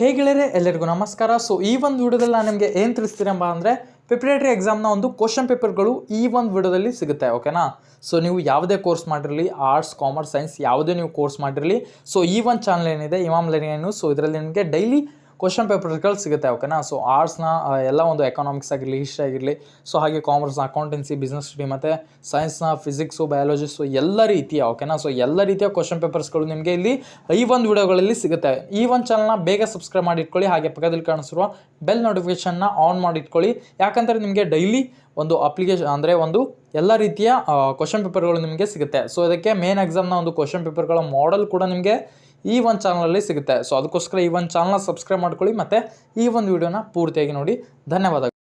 ಹೇಗೆಳರೆ ಎಲ್ಲರಿಗೂ ನಮಸ್ಕಾರ. ಸೊ ಈ ಒಂದು ವಿಡಿಯೋದಲ್ಲಿ ನಾನು ನಿಮಗೆ ಏನು ತಿಳಿಸ್ತೀರಪ್ಪ ಅಂದರೆ ಪ್ರಿಪರೇಟರಿ ಎಕ್ಸಾಮ್ನ ಒಂದು ಕ್ವಶನ್ ಪೇಪರ್ಗಳು ಈ ಒಂದು ವಿಡಿಯೋದಲ್ಲಿ ಸಿಗುತ್ತೆ. ಓಕೆನಾ. ಸೊ ನೀವು ಯಾವುದೇ ಕೋರ್ಸ್ ಮಾಡಿರಲಿ, ಆರ್ಟ್ಸ್, ಕಾಮರ್ಸ್, ಸೈನ್ಸ್ ಯಾವುದೇ ನೀವು ಕೋರ್ಸ್ ಮಾಡಿರಲಿ, ಸೊ ಈ ಒಂದು ಚಾನಲ್ ಏನಿದೆ ಇಮಾಮ್ ಲರ್ನಿಂಗ್ ನ್ಯೂಸ್, ಸೊ ಇದರಲ್ಲಿ ನಿಮಗೆ ಡೈಲಿ ಕ್ವಶನ್ ಪೇಪರ್ಗಳು ಸಿಗುತ್ತೆ. ಓಕೆನಾ. ಸೊ ಆರ್ಟ್ಸ್ನ ಎಲ್ಲ ಒಂದು ಎಕನಾಮಿಕ್ಸ್ ಆಗಿರಲಿ, ಹಿಸ್ಟ್ರಿ ಆಗಿರಲಿ, ಸೊ ಹಾಗೆ ಕಾಮರ್ಸ್ನ ಅಕೌಂಟೆನ್ಸಿ, ಬಿಸ್ನೆಸ್ ಸ್ಟಡಿ, ಮತ್ತು ಸೈನ್ಸ್ನ ಫಿಸಿಕ್ಸು, ಬಯಾಲಜಿ, ಸೊ ಎಲ್ಲ ರೀತಿಯ ಓಕೆನಾ. ಸೊ ಎಲ್ಲ ರೀತಿಯ ಕ್ವಶನ್ ಪೇಪರ್ಸ್ಗಳು ನಿಮಗೆ ಇಲ್ಲಿ ಈ ಒಂದು ವಿಡಿಯೋಗಳಲ್ಲಿ ಸಿಗುತ್ತೆ. ಈ ಒಂದು ಚಾನಲ್ನ ಬೇಗ ಸಬ್ಸ್ಕ್ರೈಬ್ ಮಾಡಿ ಇಟ್ಕೊಳ್ಳಿ, ಹಾಗೆ ಪಕ್ಕದಲ್ಲಿ ಕಾಣಿಸಿರುವ ಬೆಲ್ ನೋಟಿಫಿಕೇಷನ್ನ ಆನ್ ಮಾಡಿ ಇಟ್ಕೊಳ್ಳಿ. ಯಾಕಂದರೆ ನಿಮಗೆ ಡೈಲಿ ಒಂದು ಅಪ್ಲಿಕೇಶನ್ ಅಂದರೆ ಒಂದು ಎಲ್ಲ ರೀತಿಯ ಕ್ವಶನ್ ಪೇಪರ್ಗಳು ನಿಮಗೆ ಸಿಗುತ್ತೆ. ಸೊ ಇದಕ್ಕೆ ಮೇನ್ ಎಕ್ಸಾಮ್ನ ಒಂದು ಕ್ವಶನ್ ಪೇಪರ್ಗಳ ಮಾಡೆಲ್ ಕೂಡ ನಿಮಗೆ ಈ ಒಂದು ಚಾನಲಲ್ಲಿ ಸಿಗುತ್ತೆ. ಸೊ ಅದಕ್ಕೋಸ್ಕರ ಈ ಒಂದು ಚಾನಲ್ನ ಸಬ್ಸ್ಕ್ರೈಬ್ ಮಾಡ್ಕೊಳ್ಳಿ ಮತ್ತು ಈ ಒಂದು ವಿಡಿಯೋನ ಪೂರ್ತಿಯಾಗಿ ನೋಡಿ. ಧನ್ಯವಾದಗಳು.